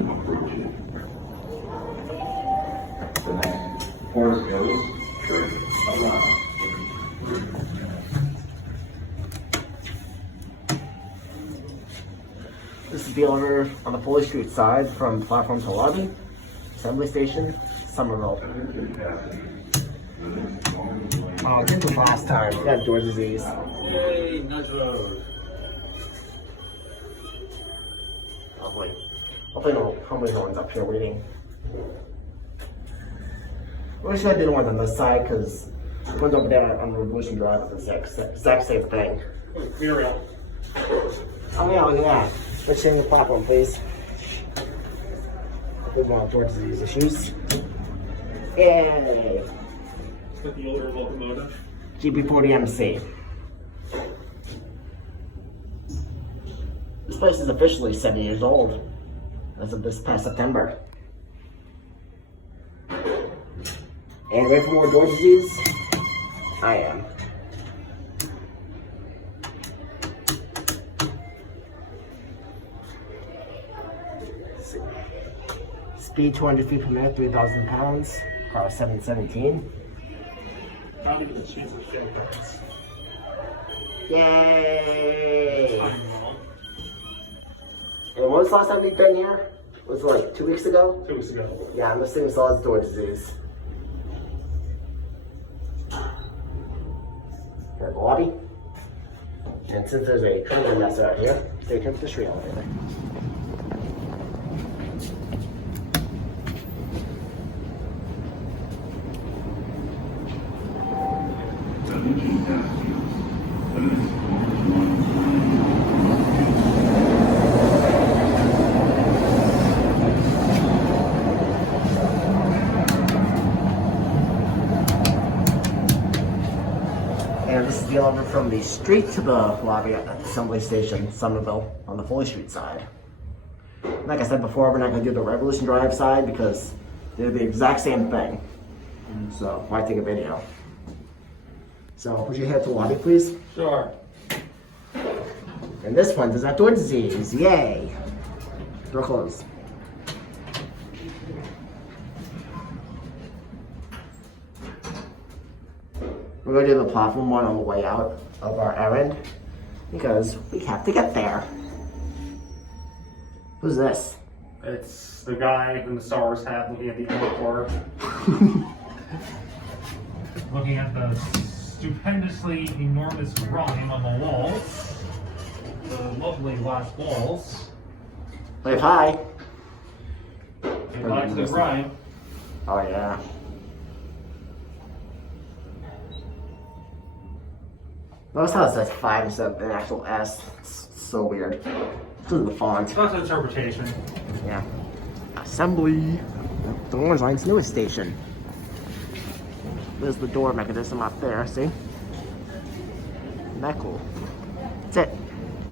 The next Forest Hills Church of God. This is the elevator on the Foley Street side from platform to lobby, assembly station, Somerville. Oh, this was last time. We got door disease. Yay, nudge road. Hopefully no one's up here waiting. I wish I did one on this side because the one's over there on Revolution Drive is the exact same thing. Muriel. Oh yeah, look at that. Let's change the platform, please. We want door disease issues. Yay! With the older locomotive. GB40MC. This place is officially 7 years old as of this past September. And ready for more door disease? I am. Speed 200 feet per minute, 3,000 pounds. Car 717. Not even the cheese of shit parts. Yay! And when was the last time we've been here? Was it like 2 weeks ago? 2 weeks ago. Yeah, I'm assuming still has door disease. Here at the lobby. And since there's a train mess out here, stay tuned for the street elevator. And this is the elevator from the street to the lobby at the assembly station, Somerville, on the Foley Street side. Like I said before, we're not going to do the Revolution Drive side because they're the exact same thing. So, why take a video? So, would you head to the lobby, please? Sure. And this one does not door disease. Yay! Door closed. We're going to do the platform one on the way out of our errand because we have to get there. Who's this? It's the guy in the Star Wars hat looking at the airport. Looking at the stupendously enormous rhyme on the walls. The lovely glass walls. Wave hi. He likes the rhyme. Oh yeah. Notice how it says 5 instead of an actual S. It's so weird. This is the font. That's an interpretation. Yeah. Assembly. The Orange Line's newest station. There's the door mechanism up there, see? Isn't that cool? That's it.